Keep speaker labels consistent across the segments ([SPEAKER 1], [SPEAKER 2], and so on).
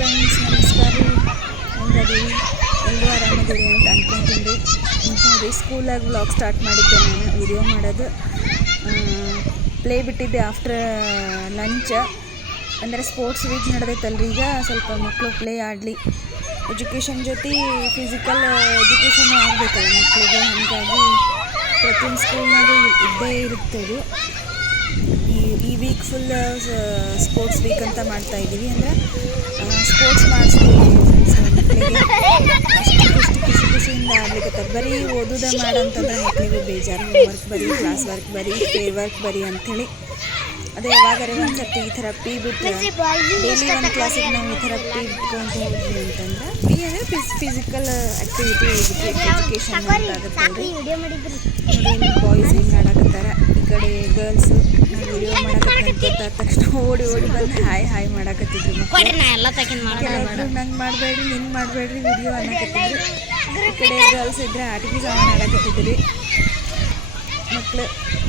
[SPEAKER 1] Friends ನಮಸ್ಕಾರ ಹೆಂಗದೀವಿ ಎಲ್ಲರೂ ಆರಾಮದೀವಿ ಅಂತ ಅಂದ್ಕೊಂತೀನಿ ನೋಡಿ ಸ್ಕೂಲಾಗಿ ವ್ಲಾಗ್ ಸ್ಟಾರ್ಟ್ ಮಾಡಿದ್ದೆ ನಾನು ವಿಡಿಯೋ ಮಾಡೋದು. ಪ್ಲೇ ಬಿಟ್ಟಿದ್ದೆ ಆಫ್ಟರ್ ಲಂಚ ಅಂದರೆ ಸ್ಪೋರ್ಟ್ಸ್ ವೀಕ್ ನಡೆದೈತಲ್ರಿ, ಈಗ ಸ್ವಲ್ಪ ಮಕ್ಕಳು ಪ್ಲೇ ಆಡಲಿ. ಎಜುಕೇಷನ್ ಜೊತೆ ಫಿಸಿಕಲ್ ಎಜುಕೇಷನ್ ಆಗಬೇಕಲ್ಲ ಮಕ್ಕಳಿಗೆ ಹಾಗಾಗಿ ಪ್ರತಿಯೊಂದು ಸ್ಕೂಲ್ನಾಗೂ ಇದ್ದೇ ಇರುತ್ತೆ ವೀಕ್ ಫುಲ್ ಸ್ಪೋರ್ಟ್ಸ್ ವೀಕ್ ಅಂತ ಮಾಡ್ತಾ ಇದ್ದೀವಿ ಅಂದರೆ ಸ್ಪೋರ್ಟ್ಸ್ ಮಾಡಿಸ್ತೀವಿ ಎಷ್ಟು ಖುಷಿ ಖುಷಿ ಖುಷಿಯಿಂದ ಆಗ್ಲಿಕ್ಕೆ ಬರೀ ಓದೋದೇ ಮಾಡೋಂಥದ್ದು ಮಕ್ಕಳಿಗೂ ಬೇಜಾರು ವರ್ಕ್ ಬರೀ ಕ್ಲಾಸ್ ವರ್ಕ್ ಬರೀ ಪೇ ವರ್ಕ್ ಬರೀ ಅಂಥೇಳಿ ಅದೇ ಯಾವಾಗಾರೆ ಒಂದು ಸರ್ತಿ ಈ ಥರ ಪಿ ಬಿಟ್ಟು ಡೈಲಿ ಒಂದು ಕ್ಲಾಸಿಗೆ ನಾವು ಈ ಥರ ಪಿ ಬಿಟ್ಕೊಂತ ಹೋದ್ವಿ ಅಂತಂದ್ರೆ ಪಿ ಅಂದರೆ ಫಿಸ್ ಫಿಸಿಕಲ್ ಆ್ಯಕ್ಟಿವಿಟಿ ಎಜುಕೇಶನ್ ಆಗುತ್ತೆ ಬಾಯ್ಸ್ ಹೆಂಗೆ ಆಡಕತ್ತಾರ. ಕಡೆ ಗರ್ಲ್ಸ್ ವಿಡಿಯೋ ಮಾಡಕತ್ತ ಗೊತ್ತಾದ ತಕ್ಷಣ ಓಡಿ ಓಡಿ ಬಂದು ಹಾಯ್ ಹಾಯ್ ಮಾಡಕತ್ತಿದ್ರು ಕೆಲವೊಬ್ರು ನಂಗೆ ಮಾಡಬೇಡ್ರಿ ನಿಂಗೆ ಮಾಡಬೇಡ್ರಿ ವಿಡಿಯೋ ಅನ್ನಕತ್ತಿದ್ರು. ಈ ಕಡೆ ಗರ್ಲ್ಸ್ ಇದ್ರೆ ಆಟಿಕೆ ಸಾಮಾನು ಆಡಕತ್ತಿದ್ರಿ. ಮಕ್ಕಳು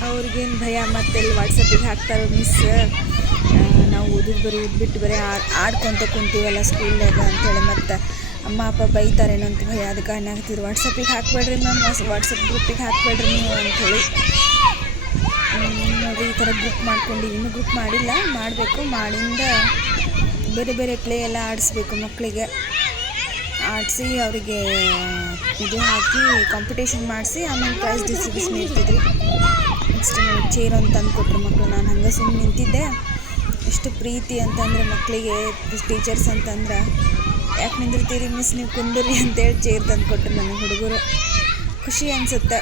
[SPEAKER 1] ಅವ್ರಿಗೇನು ಭಯ ಮತ್ತೆಲ್ಲಿ ವಾಟ್ಸಪ್ಪಿಗೆ ಹಾಕ್ತಾರೆ ಮಿಸ್ ನಾವು ಓದಿದ್ ಬರೀ ಬಿಟ್ಟು ಬರೀ ಆಡ್ಕೊಂತ ಕುಂತೀವಲ್ಲ ಸ್ಕೂಲ್ದಾಗ ಅಂತೇಳಿ ಮತ್ತು ಅಮ್ಮ ಅಪ್ಪ ಬೈತಾರೇನೋ ಅಂತ ಭಯ. ಅದಕ್ಕೆ ಏನಾಗ್ತಿದ್ರು ವಾಟ್ಸಪ್ಪಿಗೆ ಹಾಕ್ಬೇಡ್ರಿ ಮ್ಯಾಮ್ ವಾಟ್ಸಪ್ ಗ್ರೂಪಿಗೆ ಹಾಕ್ಬೇಡ್ರಿ ನೀವು ಅಂಥೇಳಿ ಥರ ಗ್ರೂಪ್ ಮಾಡ್ಕೊಂಡು ಇನ್ನೂ ಗ್ರೂಪ್ ಮಾಡಿಲ್ಲ. ಮಾಡಬೇಕು. ಮಾಡಿಂದ ಬೇರೆ ಬೇರೆ ಪ್ಲೇ ಎಲ್ಲ ಆಡಿಸ್ಬೇಕು ಮಕ್ಕಳಿಗೆ. ಆಡಿಸಿ ಅವರಿಗೆ ಇದು ಹಾಕಿ ಕಾಂಪಿಟೇಷನ್ ಮಾಡಿಸಿ ಆಮೇಲೆ ಪ್ರೈಸ್ ಡಿಸ್ಟ್ರಿಬ್ಯೂಷನ್ ಇರ್ತಿದ್ರಿ ನೆಕ್ಸ್ಟ್ ಚೇರ್ ಅಂತ ಅಂದ್ಕೊಟ್ರು ಮಕ್ಕಳು ನಾನು ಹಂಗೆ ಸುಮ್ಮನೆ ನಿಂತಿದ್ದೆ. ಎಷ್ಟು ಪ್ರೀತಿ ಅಂತಂದ್ರೆ ಮಕ್ಕಳಿಗೆ ಟೀಚರ್ಸ್ ಅಂತಂದ್ರೆ ಯಾಕೆ ನಿಂದಿರ್ತೀರಿ ಮಿಸ್ ನೀವು ಕುಂದಿರಿ ಅಂತೇಳಿ ಚೇರ್ ತಂದು ಕೊಟ್ಟರು ನನಗೆ ಹುಡುಗರು. ಖುಷಿ ಅನಿಸುತ್ತೆ.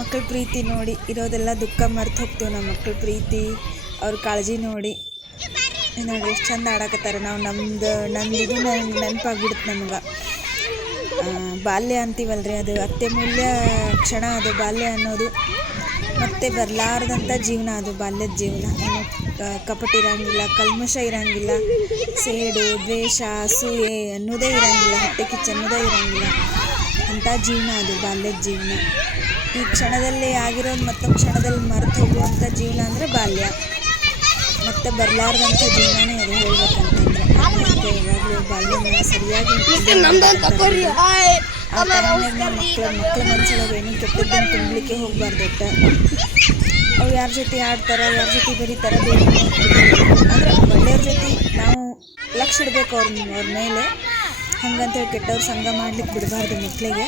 [SPEAKER 1] ಮಕ್ಕಳ ಪ್ರೀತಿ ನೋಡಿ ಇರೋದೆಲ್ಲ ದುಃಖ ಮರ್ತು ಹೋಗ್ತೀವಿ ನಮ್ಮ ಮಕ್ಕಳ ಪ್ರೀತಿ, ಅವ್ರ ಕಾಳಜಿ ನೋಡಿ. ನೋಡಿ ಎಷ್ಟು ಚಂದ ಆಡಕತ್ತಾರ ನಾವು ನಮ್ದು ನಂದು ಇದು ನೆನಪಾಗ್ಬಿಡುತ್ತೆ ನಮ್ಗೆ. ಬಾಲ್ಯ ಅಂತೀವಲ್ರಿ ಅದು, ಅತ್ಯಮೂಲ್ಯ ಕ್ಷಣ ಅದು ಬಾಲ್ಯ ಅನ್ನೋದು. ಮತ್ತೆ ಬರಲಾರ್ದಂಥ ಜೀವನ ಅದು, ಬಾಲ್ಯದ ಜೀವನ. ಏನು ಕಪಟ ಇರಂಗಿಲ್ಲ, ಕಲ್ಮಶ ಇರಂಗಿಲ್ಲ, ಸೇಡು, ದ್ವೇಷ, ಅಸೂಯೆ ಅನ್ನೋದೇ ಇರಂಗಿಲ್ಲ, ಹೊಟ್ಟೆ ಕಿಚ್ಚು ಅನ್ನೋದೇ ಇರಂಗಿಲ್ಲ. ಅಂಥ ಜೀವನ ಅದು, ಬಾಲ್ಯದ ಜೀವನ. ಈ ಕ್ಷಣದಲ್ಲಿ ಆಗಿರೋದು ಮತ್ತೊಂದು ಕ್ಷಣದಲ್ಲಿ ಮರೆತು ಹೋಗುವಂಥ ಜೀವನ ಅಂದರೆ ಬಾಲ್ಯ. ಮತ್ತೆ ಬರಲಾರ್ದಂಥ ಜೀವನನೇ ಅದು ಹೇಳ್ಬೇಕಂತಂದ್ರೆ. ಅದಕ್ಕೆ ಇವಾಗಲೂ ಬಾಲ್ಯನ ಸರಿಯಾಗಿ ಆ ಟೈಮ್ನಾಗ ಮಕ್ಕಳ ಮಕ್ಕಳ ಮನಸ್ಸೊಳಗೆ ಏನು ಕೆಟ್ಟದ್ದನ್ನು ತುಂಬಲಿಕ್ಕೆ ಹೋಗಬಾರ್ದು ಅವ್ರು ಅವು ಯಾರ ಜೊತೆ ಆಡ್ತಾರೆ ಯಾರ ಜೊತೆ ಬರೀತಾರೆ ಬೇರೆ ಅಂದರೆ ಒಳ್ಳೆಯವ್ರ ಜೊತೆ ನಾವು ಲಕ್ಷ ಇಡಬೇಕು ಅವ್ರ ಅವ್ರ ಮೇಲೆ. ಹಂಗಂತೇಳಿ ಕೆಟ್ಟವ್ರ ಸಂಘ ಮಾಡ್ಲಿಕ್ಕೆ ಬಿಡಬಾರ್ದು ಮಕ್ಕಳಿಗೆ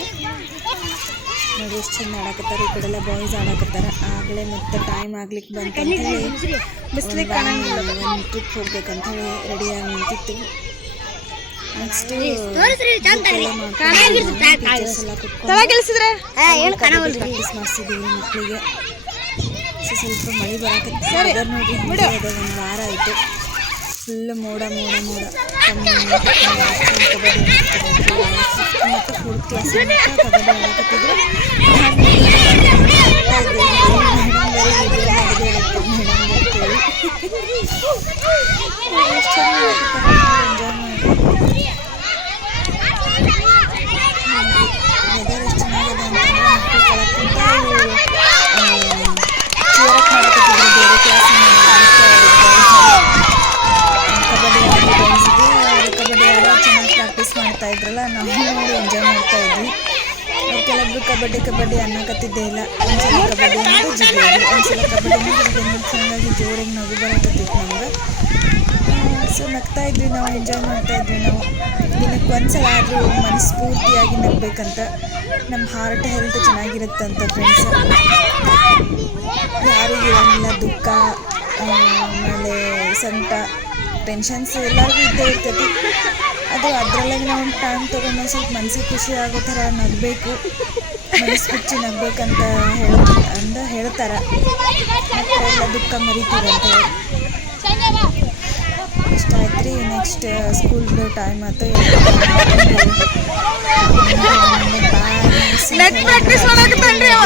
[SPEAKER 1] ನೋಡಿ ಎಷ್ಟು ಚಂದ ಆಡಕತ್ತಾರ ಈ ಕಡೆಲ್ಲ ಬಾಯ್ಸ್ ಆಡಕತ್ತಾರ ಆಗಲೇ ಮತ್ತೆ ಟೈಮ್ ಆಗ್ಲಿಕ್ಕೆ ಕಾಣಂಗಿಲ್ಲ ಒಂದು ಟ್ರಿಪ್ ಹೋಗ್ಬೇಕಂತ ಹೇಳಿ ರೆಡಿಯಾಗಿ ನಿಂತಿತ್ತು. ನೆಕ್ಸ್ಟ್ ಟೀಚರ್ಸ್ ಎಲ್ಲ ಕುತ್ಕೊಂಡು ಪ್ರಾಕ್ಟೀಸ್ ಮಾಡಿಸಿದ್ದೀವಿ ಮಕ್ಕಳಿಗೆ ಸ್ವಲ್ಪ ಮಳೆ ಬರಕತ್ತೆ. ಒಂದು ವಾರ ಆಯ್ತು. ಫುಲ್ ಮೋಡ ಮೋಡ ಮೋಡ. ಕಮ್ಮಿ ಕಬಡ್ಡಿ ಮತ್ತು ಫೋರ್ತ್ ಕ್ಲಾಸ್ ಕಬಡ್ಡಿ ಆಡಕತ್ತಿದ್ರು ಎಷ್ಟು ಚೆನ್ನಾಗಿ ಎಂಜಾಯ್ ಮಾಡಿ ವೆದರ್ ಎಷ್ಟು ಚೆನ್ನಾಗಿದೆ ಅಂತಂದ್ರೆ ಮಕ್ಕಳು ಕೆಳಕ್ಕಿಂತ ಚೇರಪ್ ಮಾಡಕತ್ತಿದ್ರು ಬೇರೆ ಕ್ಲಾಸಿನ ಕಬಡ್ಡಿ ಆಡೋ ಬಾಯ್ಸ್ಗೆ ಕಬಡ್ಡಿ ಆಡೋ ಚೆನ್ನಾಗಿ ಪ್ರಾಕ್ಟೀಸ್ ಮಾಡ್ತಾ ಇದ್ರಲ್ಲ, ನಾವು ನೋಡಿ ಎಂಜಾಯ್ ಮಾಡ್ತಾ ಇದ್ವಿ. ಕೆಲವೊಬ್ರು ಕಬಡ್ಡಿ ಕಬಡ್ಡಿ ಅನ್ನಕತ್ತಿದ್ದೇ ಇಲ್ಲ. ಒಂದ್ಸಲ ಕಬಡ್ಡಿ ಅನ್ನೋದು ಜಿಗಿಯೋದು ಒಂದ್ಸಲ ಕಬಡ್ಡಿ ಅಂದ್ರೆ ಜಿಗಿಯೋದು ಚೆನ್ನಾಗಿ ಜೋರಾಗಿ ನಗು ಬರಕತ್ತಿತ್ತು ನಮ್ಗೆ. ಸೊ ನಗ್ತಾ ಇದ್ವಿ ನಾವು ಎಂಜಾಯ್ ಮಾಡ್ತಾ ಇದ್ವಿ ನಾವು. ದಿನಕ್ಕೆ ಒಂದ್ಸಲ ಆದರೂ ಮನಸ್ಫೂರ್ತಿಯಾಗಿ ನಗ್ಬೇಕಂತ ನಮ್ಮ ಹಾರ್ಟ್ ಹೆಲ್ತ್ ಚೆನ್ನಾಗಿರುತ್ತಂತ ಫ್ರೆಂಡ್ಸ್ ಯಾರಿಗೂ ಇರೋಂಗಿಲ್ಲ ದುಃಖ ಆಮೇಲೆ ಸಂಕಟ ಟೆನ್ಷನ್ಸ್ ಎಲ್ಲರಿಗೂ ಇದ್ದೇ ಇರ್ತೈತಿ. ಅದು ಅದರಲ್ಲೇ ನಾವು ಟೈಮ್ ತೊಗೊಂಡು ಸ್ವಲ್ಪ ಮನಸ್ಸಿಗೆ ಖುಷಿ ಆಗೋ ಥರ ನಗಬೇಕು. ಮನಸ್ಸು ಖುಷಿ ನಗಬೇಕಂತ ಹೇಳ ಅಂದ ಹೇಳ್ತಾರೆ. ಮತ್ತೆ ಎಲ್ಲ ದುಃಖ ಮರಿತೀವಂತ ಇಷ್ಟ ಆಯ್ತು ರೀ ನೆಕ್ಸ್ಟ್ ಸ್ಕೂಲ್ದು ಟೈಮ್ ಆಯ್ತು
[SPEAKER 2] ಪ್ರಾಕ್ಟೀಸ್ ಮಾಡಕತ್ತಾನ್ರಿ ಅವ.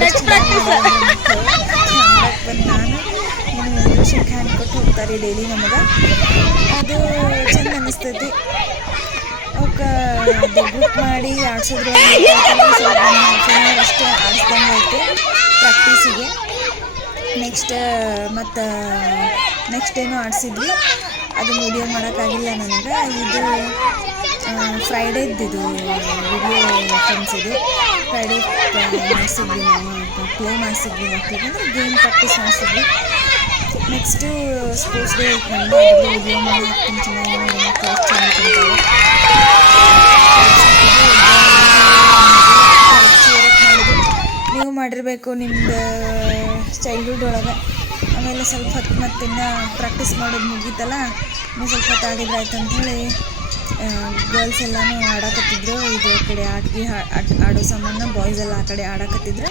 [SPEAKER 2] Net practice.
[SPEAKER 1] ಬಂದು ನಾನು ಏನು ಎಜುಕೇಷನ್ ಹೋಗ್ತಾರೆ ಡೈಲಿ ನಮಗೆ. ಅದು ಚಂದ ಅನ್ನಿಸ್ತೈತಿ. ಅವಕ್ಕೆ ಗ್ರೂಪ್ ಮಾಡಿ ಆಡ್ಸಿದ್ರು ಅಷ್ಟು ಆಡಿಸ್ದಂಗೆ ಆಯಿತು ಪ್ರಾಕ್ಟೀಸಿಗೆ ನೆಕ್ಸ್ಟ್ ಮತ್ತು ನೆಕ್ಸ್ಟ್ ಏನು ಆಡಿಸಿದ್ವಿ. ಅದು ವಿಡಿಯೋ ಮಾಡೋಕ್ಕಾಗಿಲ್ಲ ನನಗೆ. ಇದು ಫ್ರೈಡೇ ಇದ್ದಿದ್ದು ವಿಡಿಯೋ ಫ್ರೆಂಡ್ಸ್ ಇದು. ಫ್ರೈಡೇ ಮಾಡಿಸಿದ್ವಿ ನಾವು. ಪ್ಲೇ ಮಾಡಿಸಿದ್ವಿ ಅಂದರೆ ಗೇಮ್ ಪ್ರಾಕ್ಟೀಸ್ ಮಾಡಿಸಿದ್ವಿ. ನೆಕ್ಸ್ಟು ಸ್ಪೋರ್ಟ್ಸ್ ಡೇ ವಿಡಿಯೋ ಮಾಡಿ ಚೆನ್ನಾಗಿ ನೋಡಿ ಚೆನ್ನಾಗಿ ತಿಂತಾರೆ ನೀವು ಮಾಡಿರಬೇಕು ನಿಮ್ದು ಚೈಲ್ಡ್ಹುಡ್ ಒಳಗೆ. ಆಮೇಲೆ ಸ್ವಲ್ಪ ಹೊತ್ತು ಮತ್ತೆ ಪ್ರಾಕ್ಟೀಸ್ ಮಾಡೋದು ಮುಗೀತಲ್ಲ ನೀವು ಸ್ವಲ್ಪ ಹೊತ್ತು ಆಡಿದ್ರೆ ಆಯ್ತು ಗರ್ಲ್ಸ್ ಎಲ್ಲನೂ ಆಡಕತ್ತಿದ್ರು. ಇದು ಕಡೆ ಆಟಗಿ ಆಡೋ ಸಂಬಂಧ ಬಾಯ್ಸ್ ಎಲ್ಲ ಆ ಕಡೆ ಆಡಕತ್ತಿದ್ರು.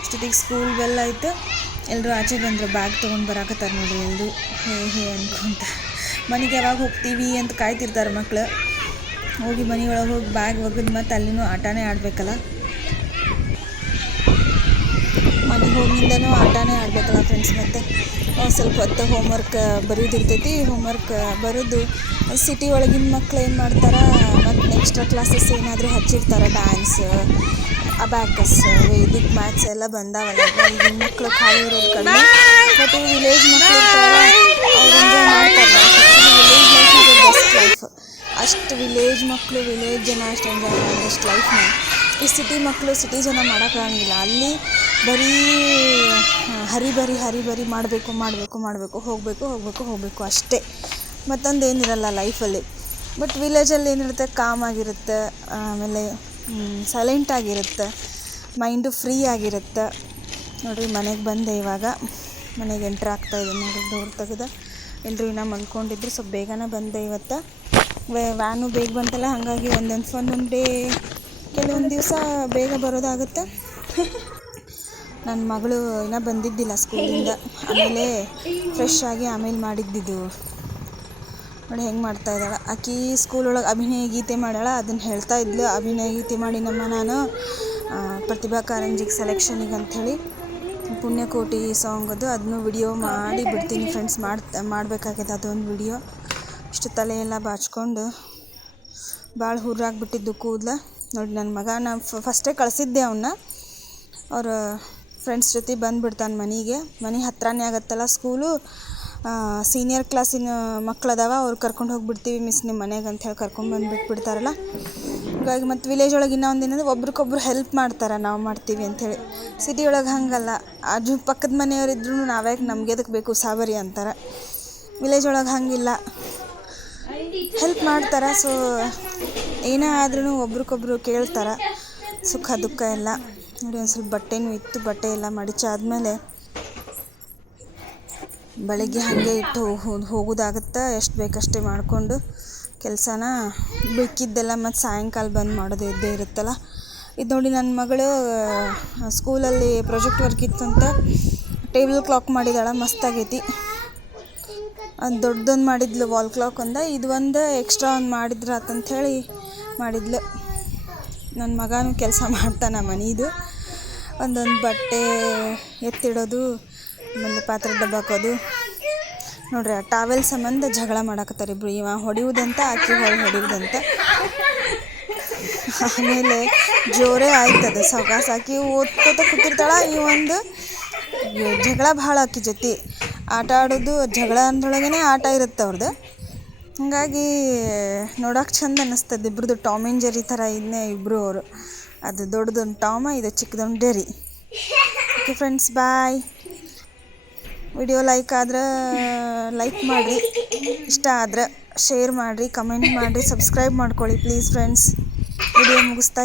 [SPEAKER 1] ಅಷ್ಟೊತ್ತಿಗೆ ಸ್ಕೂಲ್ ಬೆಲ್ಲ ಆಯಿತು. ಎಲ್ಲರೂ ಆಚೆ ಬಂದರು ಬ್ಯಾಗ್ ತೊಗೊಂಡು ಬರಾಕತ್ತಾರ ನೋಡ್ರಿ ಎಲ್ಲರೂ ಹೇ ಹೇ ಅನ್ಕೊಂತ. ಮನೆಗೆ ಯಾವಾಗ ಹೋಗ್ತೀವಿ ಅಂತ ಕಾಯ್ತಿರ್ತಾರೆ ಮಕ್ಕಳು ಹೋಗಿ ಮನೆಯೊಳಗೆ ಹೋಗಿ ಬ್ಯಾಗ್ ಒಗೆದು ಮತ್ತು ಅಲ್ಲಿನೂ ಆಟನೇ ಆಡಬೇಕಲ್ಲ. ಮನೆಗೆ ಹೋಗಿಂದನೂ ಆಟನೇ ಆಡಬೇಕಲ್ಲ ಫ್ರೆಂಡ್ಸ್ ಮತ್ತು. ಸ್ವಲ್ಪ ಹೊತ್ತು ಹೋಮ್ವರ್ಕ್ ಬರೆಯೋದಿರ್ತೈತಿ ಹೋಮ್ವರ್ಕ್ ಬರೋದು. ಸಿಟಿ ಒಳಗಿನ ಮಕ್ಳು ಏನು ಮಾಡ್ತಾರೆ? ಮತ್ತು ಎಕ್ಸ್ಟ್ರಾ ಕ್ಲಾಸಸ್ ಏನಾದರೂ ಹಚ್ಚಿರ್ತಾರೆ ಡ್ಯಾನ್ಸ್ ಅಬ್ಯಾಕಸ್ ವೇದಿಕ್ ಮ್ಯಾಥ್ಸ್ ಎಲ್ಲ ಬಂದಾವಲ್ಲ. ಈಗಿನ ಮಕ್ಕಳು ಖಾಲಿ ಇರೋದು ಕಡಿಮೆ. ಮತ್ತು ವಿಲೇಜ್ ಮಕ್ಕಳು ಅವ್ರು ಎಂಜಾಯ್ ಮಾಡ್ತಾರೆ. Village life is best life ಅಷ್ಟು ವಿಲೇಜ್ ಮಕ್ಕಳು ವಿಲೇಜ್ ಜನ ಅಷ್ಟು ಎಂಜಾಯ್ ಮಾಡೋದಷ್ಟು ಲೈಫ್ನ ಈ ಸಿಟಿ ಮಕ್ಕಳು ಸಿಟಿ ಜನ ಮಾಡೋಕ್ಕಾಗಂಗಿಲ್ಲ ಅಲ್ಲಿ ಬರೀ ಆ, ಹರಿಬರಿ ಹರಿಬರಿ ಮಾಡಬೇಕು ಮಾಡಬೇಕು ಮಾಡಬೇಕು ಹೋಗಬೇಕು ಹೋಗಬೇಕು ಹೋಗಬೇಕು ಅಷ್ಟೇ. ಮತ್ತೊಂದು ಏನಿರಲ್ಲ ಲೈಫಲ್ಲಿ ಬಟ್ ವಿಲೇಜಲ್ಲಿ ಏನಿರುತ್ತೆ ಕಾಮ್ ಆಗಿರುತ್ತೆ ಆಮೇಲೆ ಸೈಲೆಂಟ್ ಆಗಿರುತ್ತೆ. ಮೈಂಡು ಫ್ರೀ ಆಗಿರುತ್ತೆ. ನೋಡಿರಿ, ಮನೆಗೆ ಬಂದೆ ಇವಾಗ. ಮನೆಗೆ ಎಂಟ್ರ್ ಆಗ್ತಾ ಇದೆ. ನೋಡಿ ಡೋರ್ ತೆಗೆದು ಎಲ್ಲರೂ ಇನ್ನೂ ಮಲ್ಕೊಂಡಿದ್ರು. ಸ್ವಲ್ಪ ಬೇಗನೆ ಬಂದೆ ಇವತ್ತು. ವ್ಯಾನು ಬೇಗ ಬಂತಲ್ಲ, ಹಾಗಾಗಿ ಒಂದೊಂದು ಒಂದೊಂದು ಡೇ, ಕೆಲವೊಂದು ದಿವಸ ಬೇಗ ಬರೋದಾಗುತ್ತೆ. ನನ್ನ ಮಗಳು ಇನ್ನೂ ಬಂದಿದ್ದಿಲ್ಲ ಸ್ಕೂಲಿಂದ ಆಮೇಲೆ ಫ್ರೆಶ್ ಆಗಿ ಆಮೇಲೆ ಮಾಡಿದ್ದಿದ್ದು. ನೋಡಿ ಹೆಂಗೆ ಮಾಡ್ತಾ ಇದ್ದಾಳೆ. ಆಕಿ ಸ್ಕೂಲ್ ಒಳಗೆ ಅಭಿನಯ ಗೀತೆ ಮಾಡ್ಯಾಳ ಅದನ್ನು ಹೇಳ್ತಾ ಇದ್ಲು. ಅಭಿನಯ ಗೀತೆ ಮಾಡಿ ನಮ್ಮ ನಾನು ಪ್ರತಿಭಾ ಕಾರಂಜಿಗೆ ಸೆಲೆಕ್ಷನಿಗೆ ಅಂಥೇಳಿ ಪುಣ್ಯಕೋಟಿ ಸಾಂಗ್ ಅದು. ಅದನ್ನು ವಿಡಿಯೋ ಮಾಡಿ ಬಿಡ್ತೀನಿ ಫ್ರೆಂಡ್ಸ್ ಮಾಡ್ತಾ ಮಾಡಬೇಕಾಗಿದೆ ಅದೊಂದು ವಿಡಿಯೋ ಇಷ್ಟು ತಲೆಯೆಲ್ಲ ಬಾಚ್ಕೊಂಡು ಭಾಳ ಹುರ್ರಾಗ್ಬಿಟ್ಟಿದ್ದು ಕೂದಲ. ನೋಡಿ ನನ್ನ ಮಗ, ನಾನು ಫಸ್ಟೇ ಕಳಿಸಿದ್ದೆ ಅವನ್ನ ಅವ್ರ ಫ್ರೆಂಡ್ಸ್ ಜೊತೆ ಬಂದುಬಿಡ್ತಾನೆ ಮನೆಗೆ. ಮನೆ ಹತ್ರನೇ ಆಗತ್ತಲ್ಲ ಸ್ಕೂಲು ಸೀನಿಯರ್ ಕ್ಲಾಸಿನ ಮಕ್ಳು ಅದಾವ, ಅವ್ರು ಕರ್ಕೊಂಡು ಹೋಗಿಬಿಡ್ತೀವಿ ಮಿಸ್ ನಿಮ್ಮ ಮನೆಗೆ ಅಂತ ಹೇಳಿ ಕರ್ಕೊಂಡು ಬಂದು ಬಿಡ್ತಾರಲ್ಲ ಹಾಗಾಗಿ ಮತ್ತು ವಿಲೇಜ್ ಒಳಗೆ ಇನ್ನೊಂದು ಏನಂದ್ರೆ ಒಬ್ರಿಗೊಬ್ರು ಹೆಲ್ಪ್ ಮಾಡ್ತಾರೆ, ನಾವು ಮಾಡ್ತೀವಿ ಅಂಥೇಳಿ ಸಿಟಿ ಒಳಗೆ ಹಾಗಲ್ಲ ಆಜು ಪಕ್ಕದ ಮನೆಯವರಿದ್ರು ನಾವ್ಯಾಕೆ ನಮ್ಗೆ ಎದಕ್ಕೆ ಬೇಕು ಸಾಬರಿ ಅಂತಾರೆ. ವಿಲೇಜ್ ಒಳಗೆ ಹಂಗಿಲ್ಲ. ಹೆಲ್ಪ್ ಮಾಡ್ತಾರೆ ಸೊ ಏನೇ ಆದ್ರೂ ಒಬ್ರಿಗೊಬ್ರು ಕೇಳ್ತಾರೆ. ಸುಖ, ದುಃಖ ಎಲ್ಲ. ನೋಡಿ ಒಂದು ಸ್ವಲ್ಪ ಬಟ್ಟೆನೂ ಇತ್ತು, ಬಟ್ಟೆ ಎಲ್ಲ ಮಡಿಚಾದ್ಮೇಲೆ ಬೆಳಗ್ಗೆ ಹಾಗೆ ಇಟ್ಟು ಹೋಗೋದಾಗತ್ತೆ, ಎಷ್ಟು ಬೇಕಷ್ಟೇ ಮಾಡಿಕೊಂಡು ಕೆಲಸನ ಬೇಕಿದ್ದೆಲ್ಲ ಮತ್ತು ಸಾಯಂಕಾಲ ಬಂದು ಮಾಡೋದು ಇದ್ದೇ ಇರುತ್ತಲ್ಲ. ಇದು ನೋಡಿ ನನ್ನ ಮಗಳು ಸ್ಕೂಲಲ್ಲಿ ಪ್ರಾಜೆಕ್ಟ್ ವರ್ಕ್ ಇತ್ತಂತ ಟೇಬಲ್ ಕ್ಲಾಕ್ ಮಾಡಿದಾಳ, ಮಸ್ತಾಗೈತಿ. ಅದು ದೊಡ್ಡದೊಂದು ಮಾಡಿದ್ಲು, ವಾಲ್ ಕ್ಲಾಕ್ ಒಂದು, ಇದು ಒಂದು ಎಕ್ಸ್ಟ್ರಾ ಒಂದು ಮಾಡಿದ್ರ ಹೇಳಿ ಮಾಡಿದ್ಲು. ನನ್ನ ಮಗನೂ ಕೆಲಸ ಮಾಡ್ತಾನೆ ಮನೀದು. ಒಂದೊಂದು ಬಟ್ಟೆ ಎತ್ತಿಡೋದು ಆಮೇಲೆ ಪಾತ್ರೆ ಡಬ್ಬ ಹಾಕೋದು. ನೋಡ್ರಿ ಟಾವೆಲ್ ಸಂಬಂಧ ಜಗಳ ಮಾಡಾಕತ್ತಾರ ಇಬ್ರು. ಇವ ಹೊಡಿಯೋದಂತ, ಆಕೆ ಹೊಳ್ ಹೊಡಿಯೋದಂತ. ಆಮೇಲೆ ಜೋರೇ ಆಯ್ತದ ಸಾವಕಾಶ ಆಕಿ ಓದ್ಕೋತ ಕೂತಿರ್ತಾಳ, ಈ ಒಂದು ಜಗಳ ಭಾಳ ಆಕಿ ಜೊತೆ. ಆಟ ಆಡೋದು, ಜಗಳ ಅಂದ್ರೊಳಗೇ ಆಟ ಇರುತ್ತೆ ಅವ್ರದ್ದು ಹಾಗಾಗಿ ನೋಡೋಕೆ ಚಂದ ಅನ್ನಿಸ್ತದೆ ಇಬ್ರದ್ದು ಟಾಮಿನ್ ಜೆರಿ ಥರ ಇದನ್ನೇ ಇಬ್ಬರು ಅವರು. ಅದು ದೊಡ್ಡದೊಂದು ಟಾಮ ಇದು ಚಿಕ್ಕದೊಂದು ಡೆರಿ okay friends bye video like ಆದ್ರೆ ಲೈಕ್ ಮಾಡಿ ಇಷ್ಟ ಆದ್ರೆ ಶೇರ್ ಮಾಡಿರಿ, ಕಮೆಂಟ್ ಮಾಡಿರಿ, ಸಬ್ಸ್ಕ್ರೈಬ್ ಮಾಡ್ಕೊಳ್ಳಿ ಪ್ಲೀಸ್ ಫ್ರೆಂಡ್ಸ್. ವಿಡಿಯೋ ಮುಗಿಸ್ತಾ